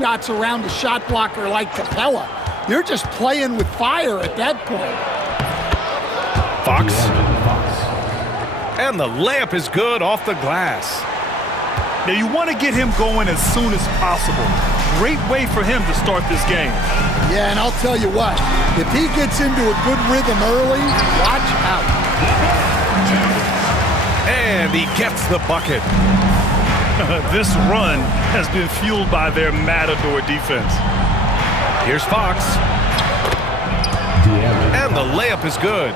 shots around a shot blocker like Capella. You're just playing with fire at that point. Fox. And the layup is good off the glass. Now you want to get him going as soon as possible. Great way for him to start this game. Yeah, and I'll tell you what, if he gets into a good rhythm early, watch out. And he gets the bucket. This run has been fueled by their Matador defense. Here's Fox. And the layup is good.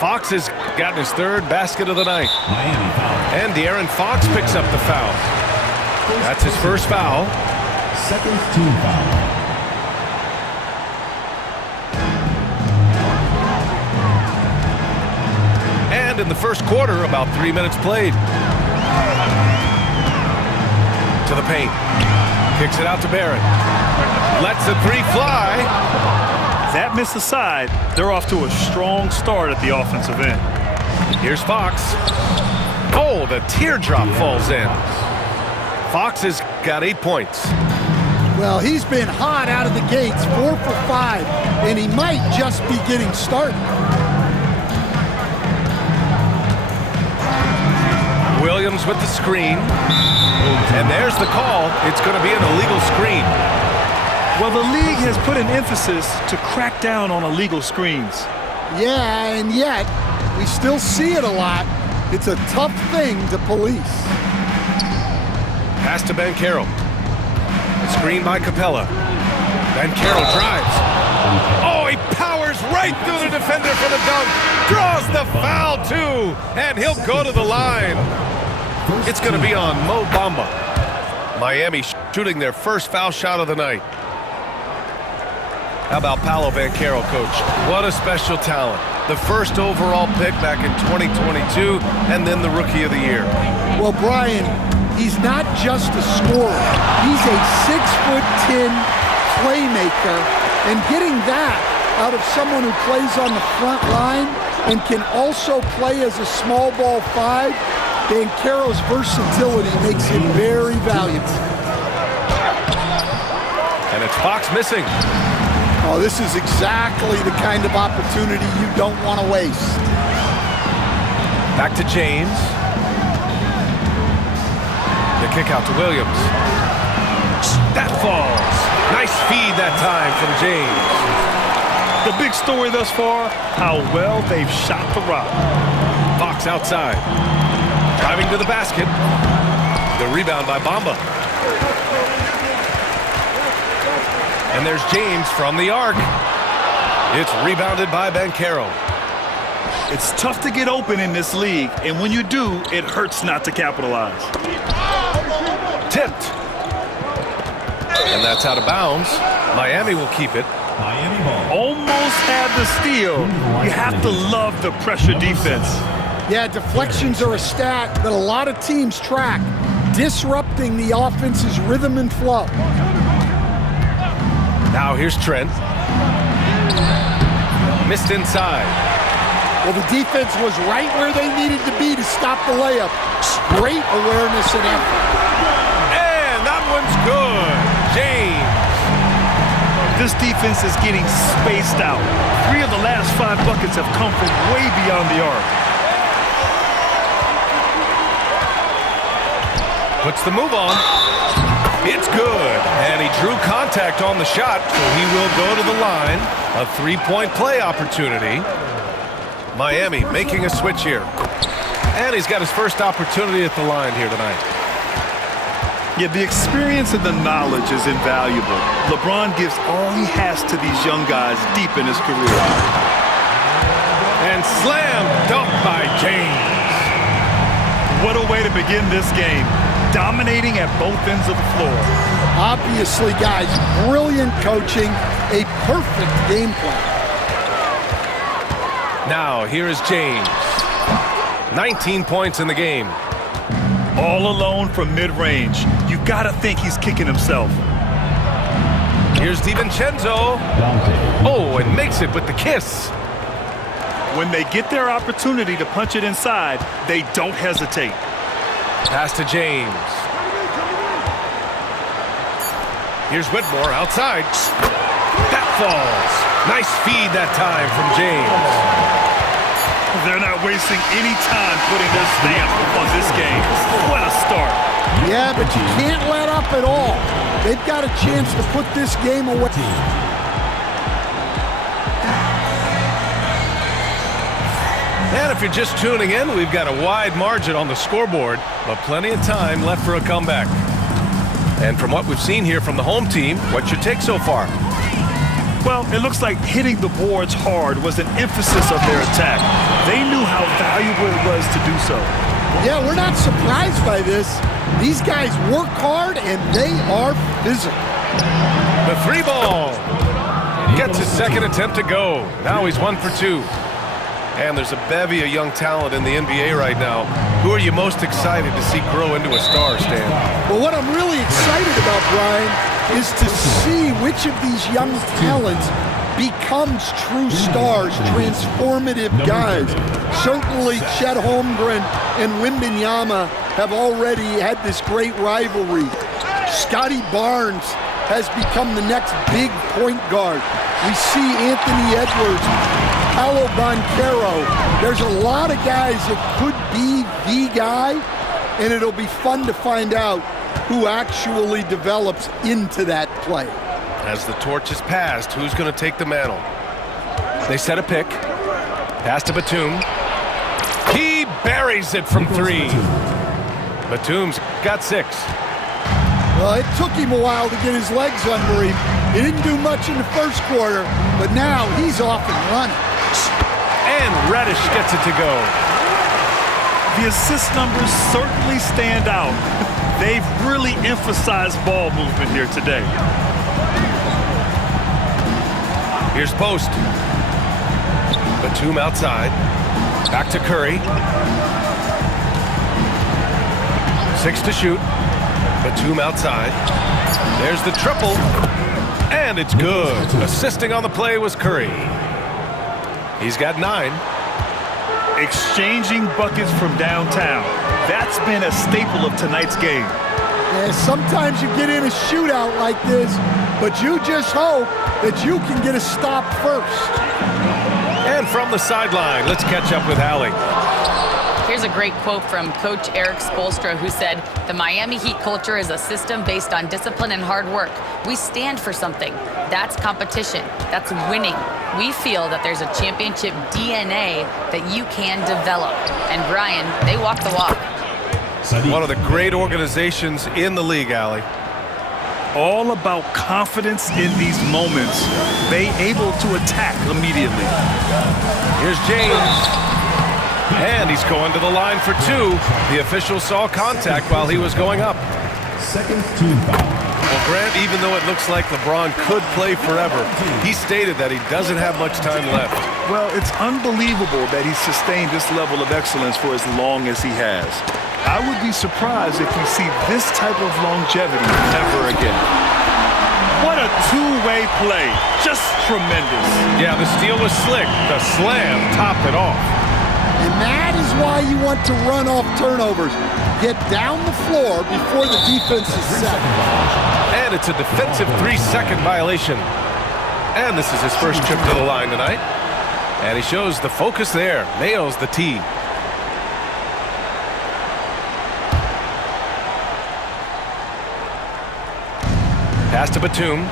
Fox has gotten his third basket of the night. And De'Aaron Fox picks up the foul. That's his first foul. Second team foul. And in the first quarter, about 3 minutes played. To the paint. Kicks it out to Barrett. Lets the three fly. That missed aside, they're off to a strong start at the offensive end. Here's Fox. Oh, the teardrop falls in. Fox has got 8 points. Well, he's been hot out of the gates, 4 for 5, and he might just be getting started. Williams with the screen. And there's the call. It's going to be an illegal screen. Well, the league has put an emphasis to crack down on illegal screens. Yeah, and yet, we still see it a lot. It's a tough thing to police. Pass to Banchero. Screen by Capella. Banchero drives. Oh, he powers right through the defender for the dunk. Draws the foul, too. And he'll go to the line. It's going to be on Mo Bamba. Miami shooting their first foul shot of the night. How about Paolo Banchero, coach? What a special talent. The first overall pick back in 2022, and then the Rookie of the Year. Well, Brian, he's not just a scorer. He's a 6'10" playmaker, and getting that out of someone who plays on the front line and can also play as a small ball 5, Banchero's versatility makes him very valuable. And it's Fox missing. Oh, this is exactly the kind of opportunity you don't want to waste. Back to James. The kick out to Williams. That falls. Nice feed that time from James. The big story thus far, how well they've shot the rock. Fox outside. Driving to the basket. The rebound by Bamba. And there's James from the arc. It's rebounded by Banchero. It's tough to get open in this league, and when you do, it hurts not to capitalize. Tipped. And that's out of bounds. Miami will keep it. Miami ball. Almost had the steal. You have to love the pressure defense. Yeah, deflections are a stat that a lot of teams track, disrupting the offense's rhythm and flow. Now here's Trent. Missed inside. Well, the defense was right where they needed to be to stop the layup. Great awareness and effort. And that one's good. James. This defense is getting spaced out. 3 of the last 5 buckets have come from way beyond the arc. Puts the move on. It's good. And he drew contact on the shot, so he will go to the line. A 3-point play opportunity. Miami making a switch here. And he's got his first opportunity at the line here tonight. Yeah, the experience and the knowledge is invaluable. LeBron gives all he has to these young guys deep in his career. And slam dunk by James. What a way to begin this game. Dominating at both ends of the floor. Obviously, guys, brilliant coaching, a perfect game plan. Now, here is James. 19 points in the game. All alone from mid-range. You gotta think he's kicking himself. Here's DiVincenzo. Oh, and makes it with the kiss. When they get their opportunity to punch it inside, they don't hesitate. Pass to James. Here's Whitmore outside. That falls. Nice feed that time from James. They're not wasting any time putting their stamp on this game. What a start. Yeah, but you can't let up at all. They've got a chance to put this game away. And if you're just tuning in, we've got a wide margin on the scoreboard, but plenty of time left for a comeback. And from what we've seen here from the home team, what's your take so far? Well, it looks like hitting the boards hard was an emphasis of their attack. They knew how valuable it was to do so. Yeah, we're not surprised by this. These guys work hard, and they are physical. The 3-ball. Gets his second attempt to go. Now he's 1 for 2. And there's a bevy of young talent in the NBA right now. Who are you most excited to see grow into a star, Stan? Well, what I'm really excited about, Brian, is to see which of these young talents becomes true stars, transformative guys. Certainly Chet Holmgren and Wembanyama have already had this great rivalry. Scotty Barnes has become the next big point guard. We see Anthony Edwards, Paolo Banchero. There's a lot of guys that could be the guy, and it'll be fun to find out who actually develops into that play. As the torch is passed, who's going to take the mantle? They set a pick. Pass to Batum. He buries it from 3. Batum's got 6. Well, it took him a while to get his legs under him. He didn't do much in the first quarter, but now he's off and running. And Reddish gets it to go. The assist numbers certainly stand out. They've really emphasized ball movement here today. Here's Post. Batum outside. Back to Curry. 6 to shoot. Batum outside. There's the triple. And it's good. Assisting on the play was Curry. He's got 9. Exchanging buckets from downtown. That's been a staple of tonight's game. Yeah, sometimes you get in a shootout like this, but you just hope that you can get a stop first. And from the sideline, let's catch up with Allie. Here's a great quote from Coach Eric Spoelstra, who said, "The Miami Heat culture is a system based on discipline and hard work. We stand for something. That's competition. That's winning. We feel that there's a championship DNA that you can develop." And Brian, they walk the walk. One of the great organizations in the league, Allie. All about confidence in these moments. They able to attack immediately. Here's James. And he's going to the line for 2. The official saw contact while he was going up. Second team foul. Well, Grant, even though it looks like LeBron could play forever, he stated that he doesn't have much time left. Well, it's unbelievable that he's sustained this level of excellence for as long as he has. I would be surprised if we see this type of longevity ever again. What a two-way play. Just tremendous. Yeah, the steal was slick. The slam topped it off. And that is why you want to run off turnovers. Get down the floor before the defense is set. And it's a defensive 3-second violation. And this is his first trip to the line tonight. And he shows the focus there. Nails the tee. Pass to Batum.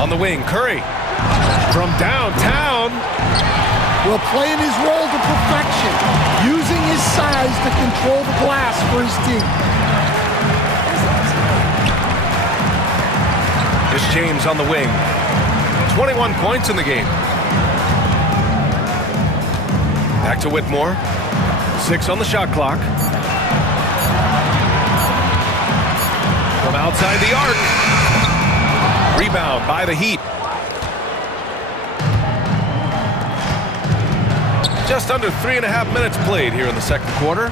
On the wing, Curry. From downtown. Well, playing his role to perfection, using his size to control the glass for his team. Here's James on the wing. 21 points in the game. Back to Whitmore. 6 on the shot clock. From outside the arc. Rebound by the Heat. Just under 3.5 minutes played here in the second quarter.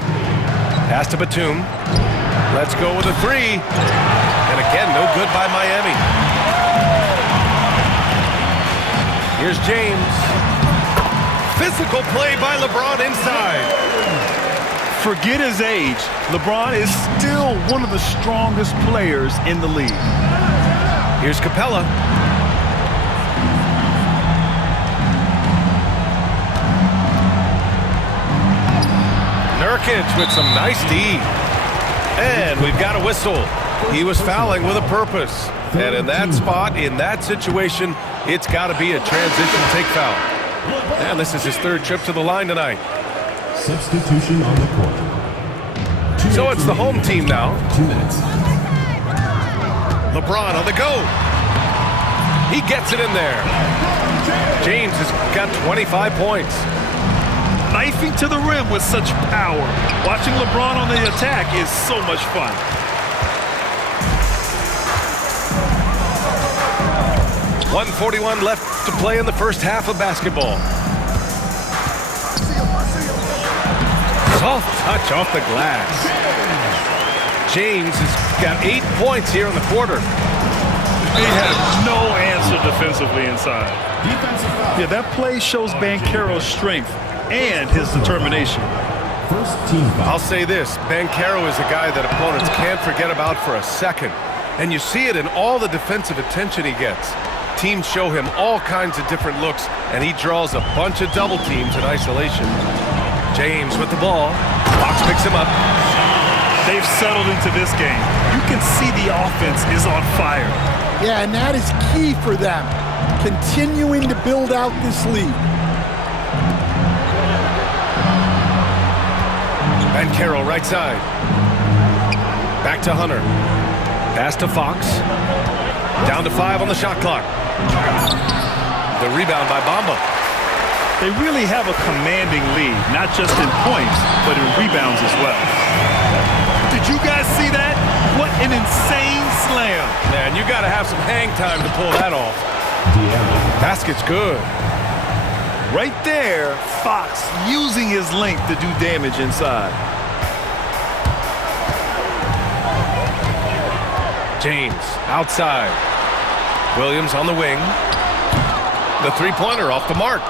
Pass to Batum. Let's go with a 3. And again, no good by Miami. Here's James. Physical play by LeBron inside. Forget his age. LeBron is still one of the strongest players in the league. Here's Capella. Nurkic with some nice D. And we've got a whistle. He was fouling with a purpose. And in that spot, in that situation, it's got to be a transition take foul. And this is his third trip to the line tonight. Substitution on the court. So it's the home team now. 2 minutes. LeBron on the go. He gets it in there. James has got 25 points. Knifing to the rim with such power. Watching LeBron on the attack is so much fun. .141 left to play in the first half of basketball. Soft touch off the glass. James has got 8 points here in the quarter. They have no answer defensively inside. Defensive foul. Yeah, that play shows Banchero's strength and his determination. First team foul. I'll say this, Banchero is a guy that opponents can't forget about for a second. And you see it in all the defensive attention he gets. Teams show him all kinds of different looks, and he draws a bunch of double teams in isolation. James with the ball. Fox picks him up. They've settled into this game. You can see the offense is on fire. Yeah, and that is key for them, continuing to build out this lead. Banchero right side. Back to Hunter. Pass to Fox. Down to 5 on the shot clock. The rebound by Bamba. They really have a commanding lead, not just in points, but in rebounds as well. Did you guys see that? What an insane slam. Man, you got to have some hang time to pull that off. Basket's good. Right there, Fox using his length to do damage inside. James outside. Williams on the wing. The three-pointer off the mark.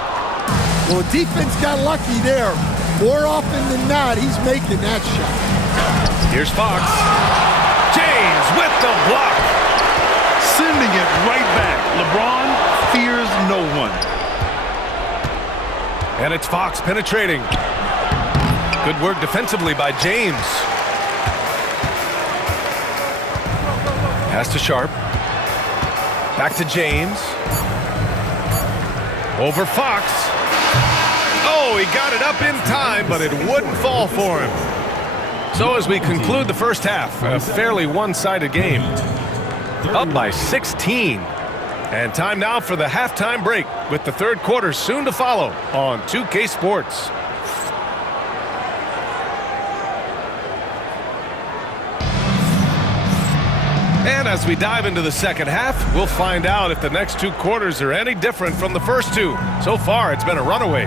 Well, defense got lucky there. More often than not, he's making that shot. Here's Fox. James with the block. Sending it right back. LeBron fears no one. And it's Fox penetrating. Good work defensively by James. Pass to Sharp. Back to James. Over Fox. Oh, he got it up in time, but it wouldn't fall for him. So as we conclude the first half, a fairly one-sided game. Up by 16. And time now for the halftime break, with the third quarter soon to follow on 2K Sports. And as we dive into the second half, we'll find out if the next 2 quarters are any different from the first 2. So far, it's been a runaway.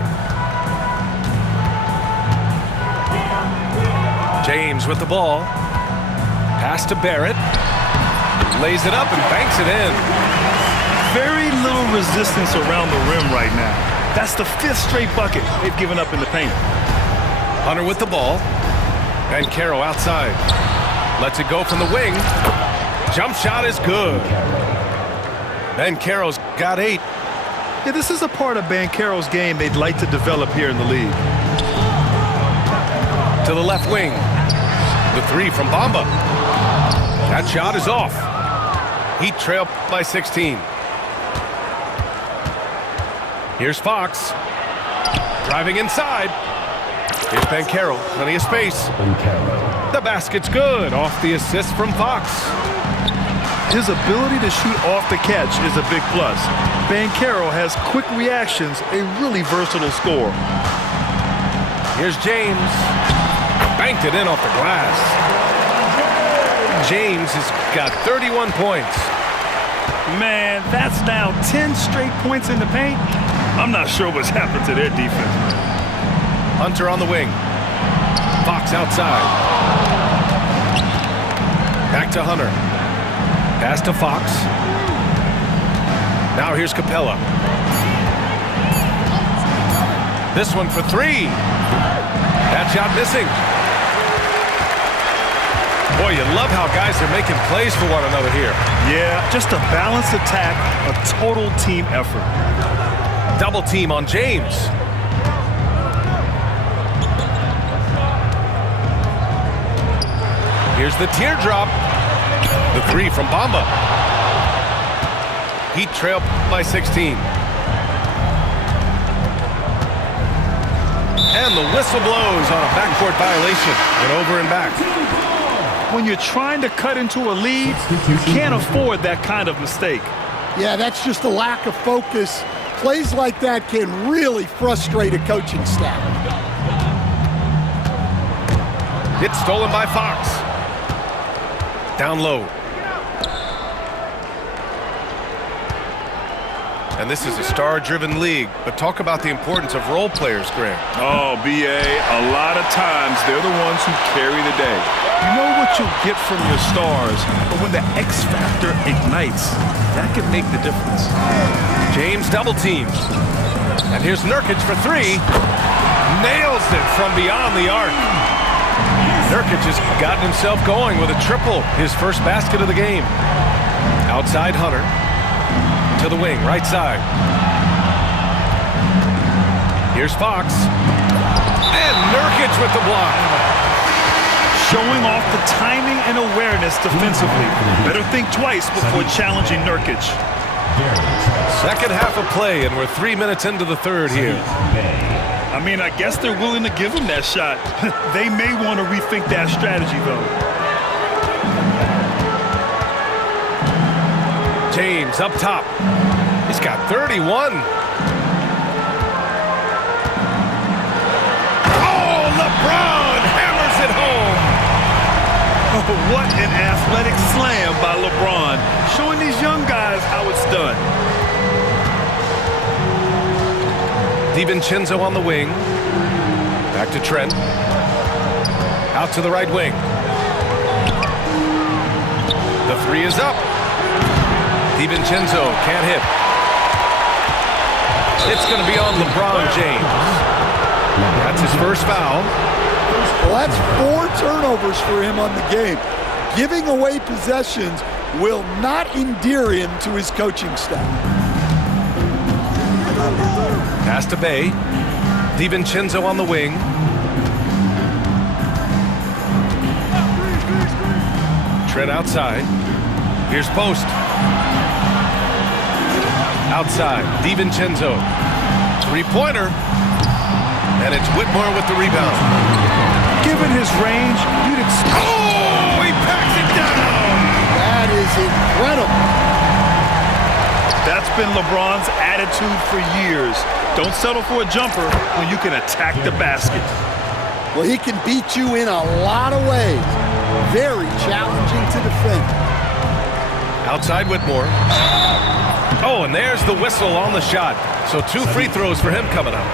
James with the ball. Pass to Barrett. Lays it up and banks it in. Very little resistance around the rim right now. That's the 5th straight bucket they've given up in the paint. Hunter with the ball. Banchero outside. Lets it go from the wing. Jump shot is good. Banchero's got 8. Yeah, this is a part of Banchero's game they'd like to develop here in the league. To the left wing. The 3 from Bamba. That shot is off. Heat trail by 16. Here's Fox. Driving inside. Here's Banchero. Plenty of space. The basket's good. Off the assist from Fox. His ability to shoot off the catch is a big plus. Banchero has quick reactions, a really versatile scorer. Here's James. Banked it in off the glass. James has got 31 points. Man, that's now 10 straight points in the paint. I'm not sure what's happened to their defense. Hunter on the wing. Fox outside. Back to Hunter. Pass to Fox. Now here's Capella. This one for 3. That shot missing. Boy, you love how guys are making plays for one another here. Yeah, just a balanced attack, a total team effort. Double team on James. Here's the teardrop. The three from Bamba. Heat trail by 16. And the whistle blows on a backcourt violation. And over and back. When you're trying to cut into a lead, you can't afford that kind of mistake. Yeah, that's just a lack of focus. Plays like that can really frustrate a coaching staff. It's stolen by Fox. Down low. And this is a star-driven league, but talk about the importance of role players, Greg. Oh, B.A., a lot of times they're the ones who carry the day. You know what you'll get from your stars, but when the X factor ignites, that can make the difference. James double teams. And here's Nurkic for three. Nails it from beyond the arc. Nurkic has gotten himself going with a triple, his first basket of the game. Outside Hunter. To the wing, right side. Here's Fox. And Nurkic with the block. Showing off the timing and awareness defensively. Better think twice before challenging Nurkic. Second half of play, and we're 3 minutes into the third here. I mean, I guess they're willing to give him that shot. They may want to rethink that strategy, though. James up top. He's got 31. Oh, LeBron hammers it home. Oh, what an athletic slam by LeBron. Showing these young guys how it's done. DiVincenzo on the wing. Back to Trent. Out to the right wing. The three is up. DiVincenzo can't hit. It's going to be on LeBron James. That's his first foul. Well, that's 4 turnovers for him on the game. Giving away possessions will not endear him to his coaching staff. Pass to Bay. DiVincenzo on the wing. Trent outside. Here's Post. Outside, DiVincenzo. Three-pointer. And it's Whitmore with the rebound. Given his range, you'd expect... Oh, he packs it down! That is incredible. That's been LeBron's attitude for years. Don't settle for a jumper when you can attack the basket. Well, he can beat you in a lot of ways. Very challenging to defend. Outside Whitmore. Oh, and there's the whistle on the shot. So 2 free throws for him coming up.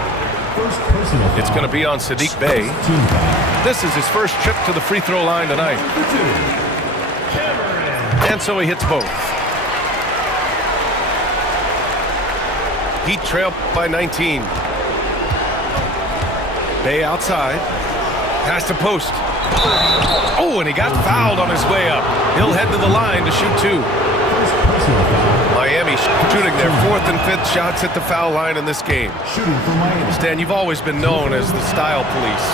It's going to be on Saddiq Bey. This is his first trip to the free throw line tonight. And so he hits both. Heat trail by 19. Bey outside. Pass to Post. Oh, and he got fouled on his way up. He'll head to the line to shoot 2. Miami shooting their 4th and 5th shots at the foul line in this game. Stan, you've always been known as the style police.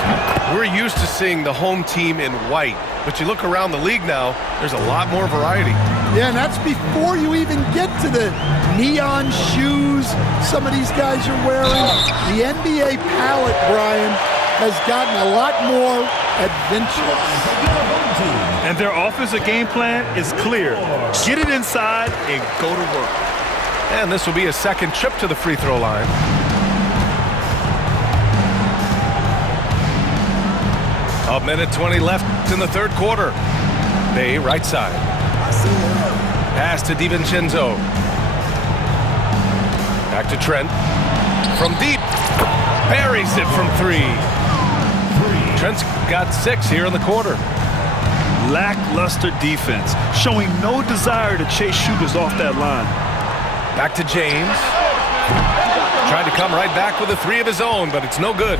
We're used to seeing the home team in white, but you look around the league now, there's a lot more variety. Yeah, and that's before you even get to the neon shoes some of these guys are wearing. The NBA palette, Brian, has gotten a lot more adventurous. And their offensive game plan is clear. Get it inside and go to work. And this will be a second trip to the free throw line. A minute 20 left in the third quarter. Bey, right side. Pass to DiVincenzo. Back to Trent. From deep. Buries it from 3. Trent's got 6 here in the quarter. Lackluster defense, showing no desire to chase shooters off that line. Back to James. Tried to come right back with a 3 of his own, but it's no good.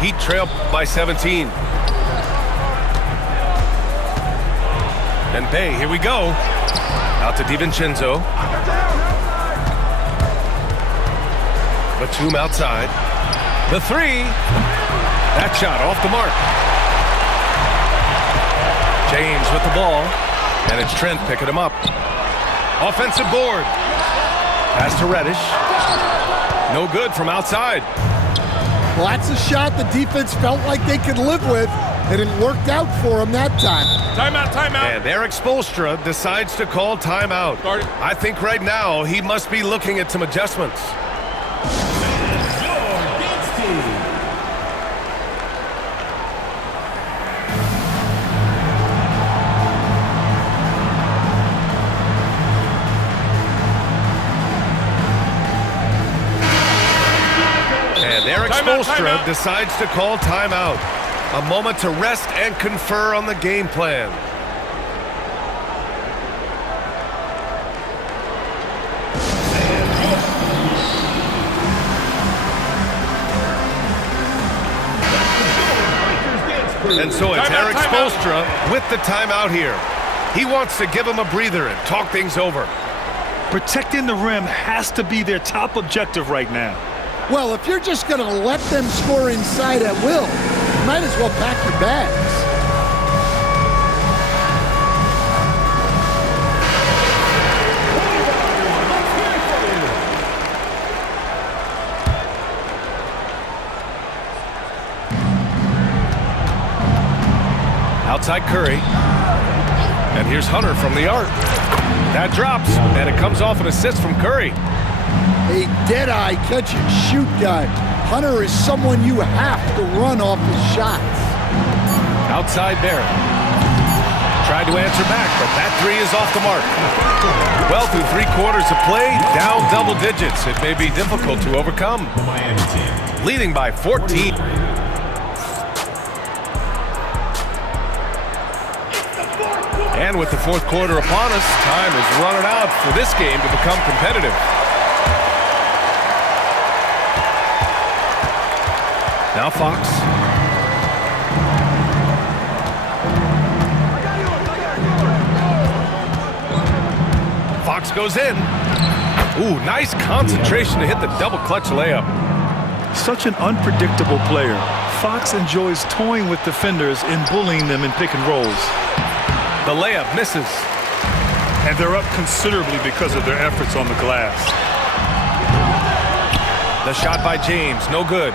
Heat trail by 17. And Bay, here we go. Out to DiVincenzo. Batum outside. The three. That shot off the mark. James with the ball. And it's Trent picking him up. Offensive board. Pass to Reddish. No good from outside. Well, that's a shot the defense felt like they could live with, and it worked out for them that time. Timeout. And Eric Spoelstra decides to call timeout. I think right now he must be looking at some adjustments. And Eric Spoelstra decides to call timeout. A moment to rest and confer on the game plan. And so it's Eric Spoelstra with the timeout here. He wants to give him a breather and talk things over. Protecting the rim has to be their top objective right now. Well, if you're just going to let them score inside at will, you might as well pack your bags. Outside Curry. And here's Hunter from the arc. That drops, and it comes off an assist from Curry. A dead-eye catch-and-shoot guy. Hunter is someone you have to run off his shots. Outside Barrett. Tried to answer back, but that three is off the mark. Well, through 3 quarters of play, down double digits. It may be difficult to overcome. The Miami team. Leading by 14. And with the 4th quarter upon us, time is running out for this game to become competitive. Now Fox. Fox goes in. Ooh, nice concentration to hit the double clutch layup. Such an unpredictable player. Fox enjoys toying with defenders and bullying them in pick and rolls. The layup misses. And they're up considerably because of their efforts on the glass. The shot by James, no good.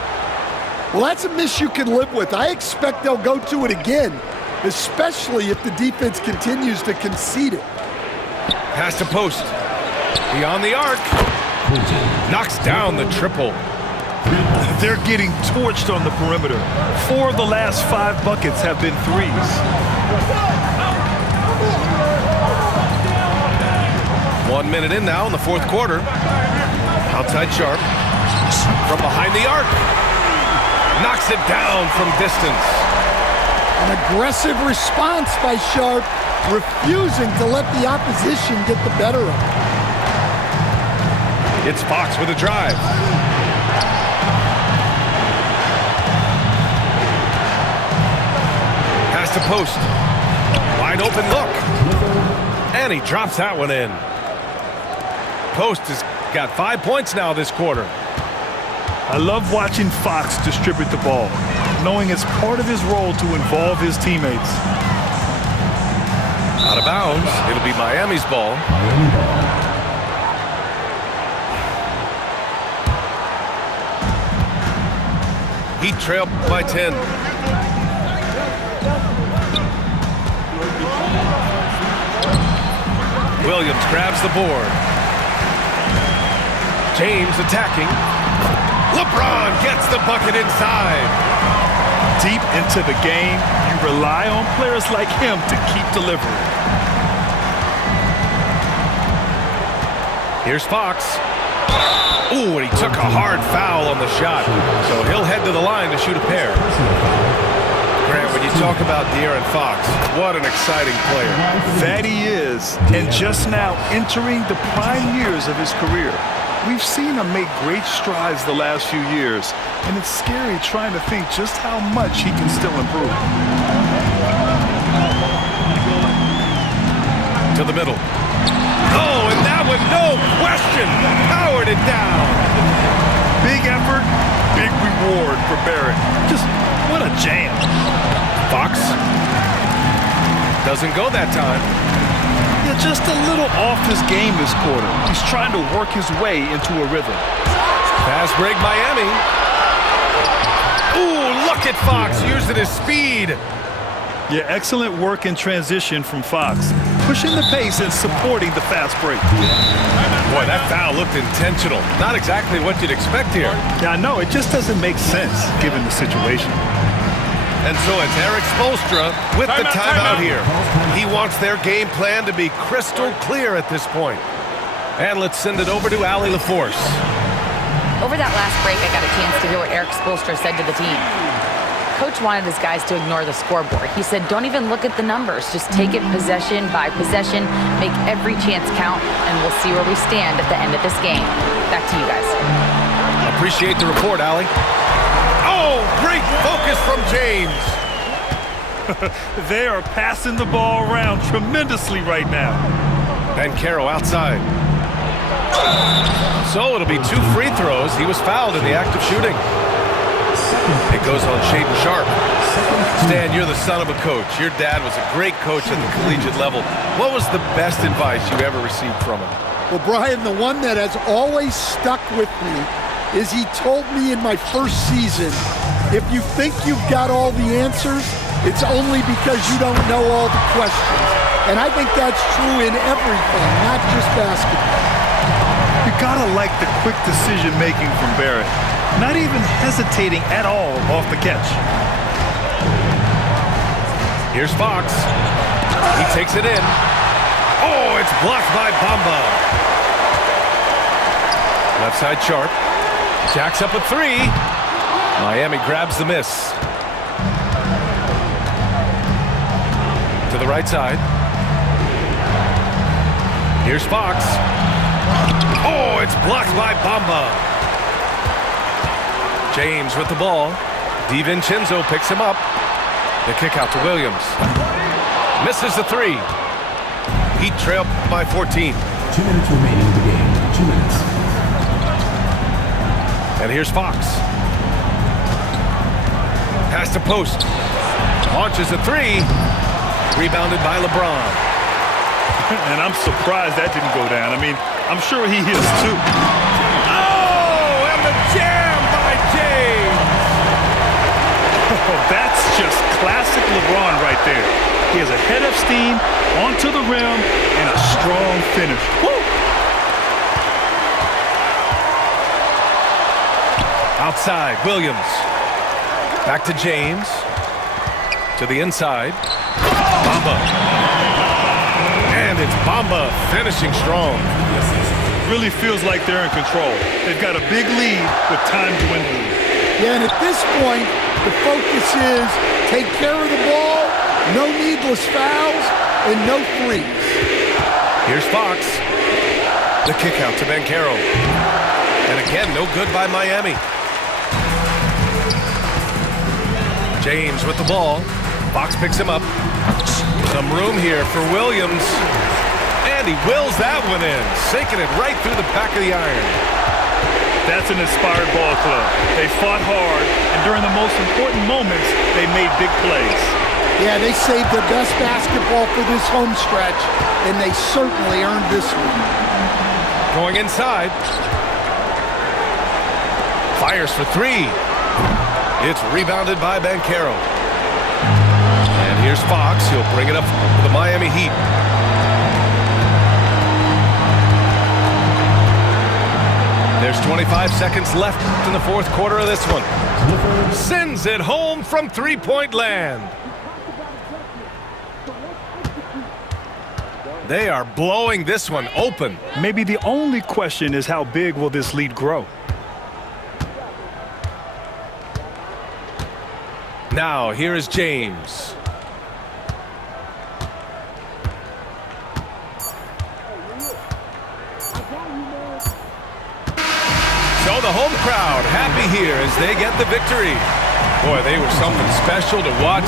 Well, that's a miss you can live with. I expect they'll go to it again, especially if the defense continues to concede it. Pass to post. Beyond the arc. Knocks down the triple. They're getting torched on the perimeter. 4 of the last 5 buckets have been threes. 1 minute in now in the 4th quarter. Outside Sharp. From behind the arc. Knocks it down from distance. An aggressive response by Sharp, refusing to let the opposition get the better of it. It's Fox with a drive. Pass to post. Wide open look. And he drops that one in. Post has got 5 points now this quarter. I love watching Fox distribute the ball, knowing it's part of his role to involve his teammates. Out of bounds. It'll be Miami's ball. Heat trail by 10. Williams grabs the board. James attacking. LeBron gets the bucket inside. Deep into the game, you rely on players like him to keep delivering. Here's Fox. Ooh, and he took a hard foul on the shot. So he'll head to the line to shoot a pair. Grant, when you talk about De'Aaron Fox, what an exciting player. That he is, and just now entering the prime years of his career. We've seen him make great strides the last few years, and it's scary trying to think just how much he can still improve. To the middle. Oh, and that one, no question, powered it down. Big effort, big reward for Barrett. Just what a jam. Fox doesn't go that time. Yeah, just a little off his game this quarter. He's trying to work his way into a rhythm. Pass break Miami. Ooh, look at Fox using his speed. Yeah, excellent work in transition from Fox. Pushing the pace and supporting the fast break. Boy, that foul looked intentional. Not exactly what you'd expect here. Yeah, I know. It just doesn't make sense given the situation. And so it's Erik Spoelstra with the timeout here. He wants their game plan to be crystal clear at this point. And let's send it over to Allie LaForce. Over that last break, I got a chance to hear what Erik Spoelstra said to the team. Coach wanted his guys to ignore the scoreboard. He said, don't even look at the numbers. Just take it possession by possession, make every chance count, and we'll see where we stand at the end of this game. Back to you guys. Appreciate the report, Allie. Oh, great focus from James. They are passing the ball around tremendously right now. Banchero outside. So it'll be 2 free throws. He was fouled in the act of shooting. It goes on Shaedon Sharpe. Stan, you're the son of a coach. Your dad was a great coach at the collegiate level. What was the best advice you ever received from him? Well, Brian, the one that has always stuck with me is he told me in my first season, if you think you've got all the answers, it's only because you don't know all the questions. And I think that's true in everything, not just basketball. You gotta like the quick decision-making from Barrett. Not even hesitating at all off the catch. Here's Fox. He takes it in. Oh, it's blocked by Bamba. Left side Sharpe. Jacks up a 3. Miami grabs the miss. To the right side. Here's Fox. Oh, it's blocked by Bamba. James with the ball. DiVincenzo picks him up. The kick out to Williams. Misses the 3. Heat trail by 14. 2 minutes remaining in the game. 2 minutes. And here's Fox. Pass to post. Launches a 3. Rebounded by LeBron. And I'm surprised that didn't go down. I mean, I'm sure he is too. Oh, and the jam by James. Oh, that's just classic LeBron right there. He has a head of steam, onto the rim, and a strong finish. Woo! Outside, Williams. Back to James. To the inside. Bamba. And it's Bamba finishing strong. Really feels like they're in control. They've got a big lead with time dwindling. Yeah, and at this point, the focus is take care of the ball, no needless fouls, and no threes. Here's Fox. The kick out to Banchero. And again, no good by Miami. James with the ball. Fox picks him up. Some room here for Williams. And he wills that one in, sinking it right through the back of the iron. That's an inspired ball club. They fought hard, and during the most important moments, they made big plays. Yeah, they saved their best basketball for this home stretch, and they certainly earned this one. Going inside. Fires for 3. It's rebounded by Banchero. And here's Fox. He'll bring it up for the Miami Heat. There's 25 seconds left in the fourth quarter of this one. Sends it home from three-point land. They are blowing this one open. Maybe the only question is how big will this lead grow? Now, here is James. So the home crowd happy here as they get the victory. Boy, they were something special to watch.